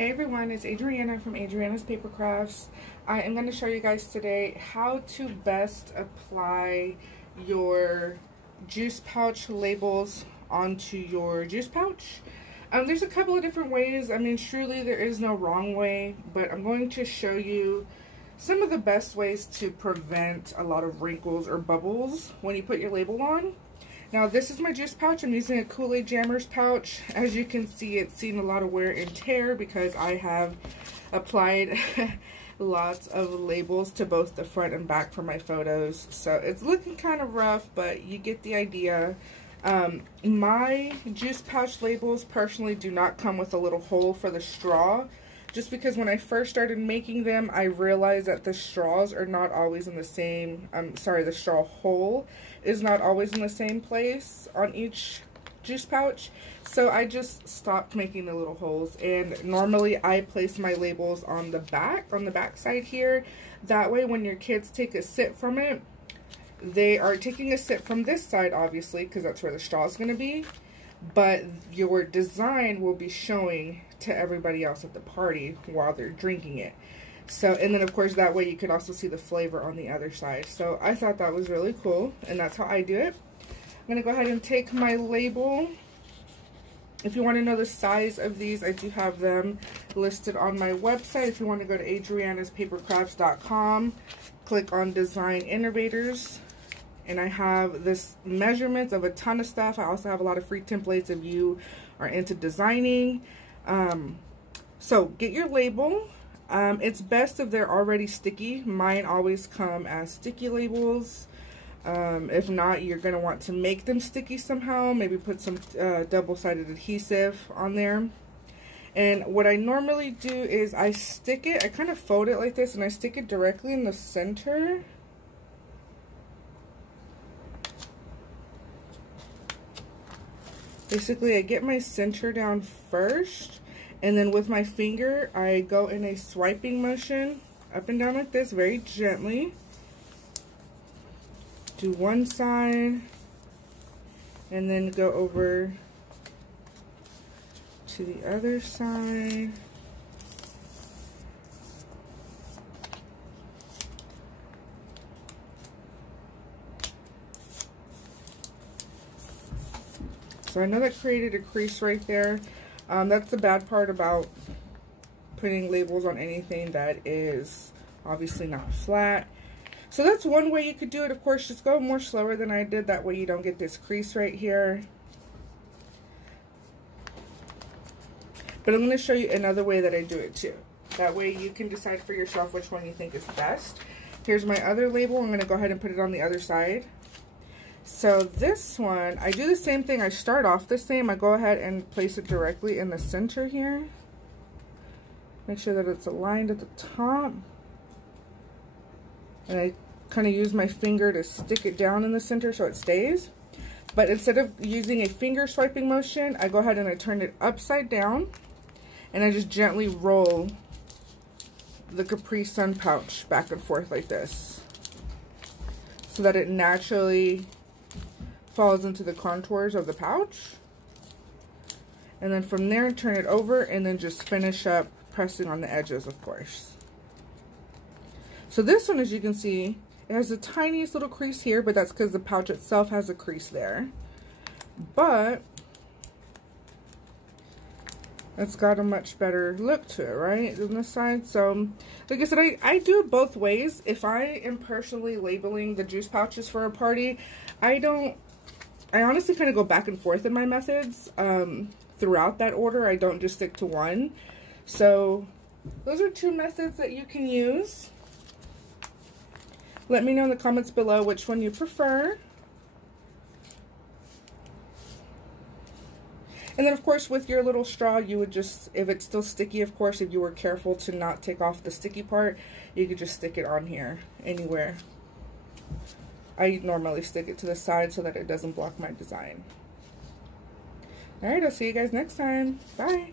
Hey everyone, it's Adriana from Adriana's Paper Crafts. I am going to show you guys today how to best apply your juice pouch labels onto your juice pouch. There's a couple of different ways. I mean, truly there is no wrong way, but I'm going to show you some of the best ways to prevent a lot of wrinkles or bubbles when you put your label on. Now this is my juice pouch. I'm using a Kool-Aid Jammers pouch. As you can see, it's seen a lot of wear and tear because I have applied lots of labels to both the front and back for my photos. So it's looking kind of rough, but you get the idea. My juice pouch labels personally do not come with a little hole for the straw. Just because when I first started making them, I realized that the straws are not always in the same, the straw hole is not always in the same place on each juice pouch. So I just stopped making the little holes, and normally I place my labels on the back side here. That way when your kids take a sip from it, they are taking a sip from this side, obviously, because that's where the straw is going to be. But your design will be showing to everybody else at the party while they're drinking it. So, and then of course that way you could also see the flavor on the other side. So I thought that was really cool, and that's how I do it. I'm going to go ahead and take my label. If you want to know the size of these, I do have them listed on my website. If you want to go to adrianaspapercrafts.com, click on Design Innovators. And I have this measurements of a ton of stuff. I also have a lot of free templates if you are into designing. So get your label. It's best if they're already sticky. Mine always come as sticky labels. If not, you're going to want to make them sticky somehow. Maybe put some double-sided adhesive on there. And what I normally do is I stick it, I kind of fold it like this, and I stick it directly in the center. Basically, I get my center down first, and then with my finger, I go in a swiping motion up and down like this, very gently. Do one side, and then go over to the other side. So I know that created a crease right there. That's the bad part about putting labels on anything that is obviously not flat. So that's one way you could do it. Of course, just go more slower than I did. That way you don't get this crease right here. But I'm going to show you another way that I do it too. That way you can decide for yourself which one you think is best. Here's my other label. I'm going to go ahead and put it on the other side. So this one, I do the same thing. I start off the same. I go ahead and place it directly in the center here. Make sure that it's aligned at the top. And I kind of use my finger to stick it down in the center so it stays. But instead of using a finger swiping motion, I go ahead and I turn it upside down. And I just gently roll the Capri Sun pouch back and forth like this, so that it naturally falls into the contours of the pouch. And then from there, turn it over and then just finish up pressing on the edges, of course. So this one, as you can see, it has the tiniest little crease here, but that's because the pouch itself has a crease there. But it's got a much better look to it, right, than this side. So like I said, I do it both ways. If I am personally labeling the juice pouches for a party, I honestly kind of go back and forth in my methods throughout that order. I don't just stick to one. So those are two methods that you can use. Let me know in the comments below which one you prefer. And then of course with your little straw, you would just, if it's still sticky, of course, if you were careful to not take off the sticky part, you could just stick it on here anywhere. I normally stick it to the side so that it doesn't block my design. Alright, I'll see you guys next time. Bye!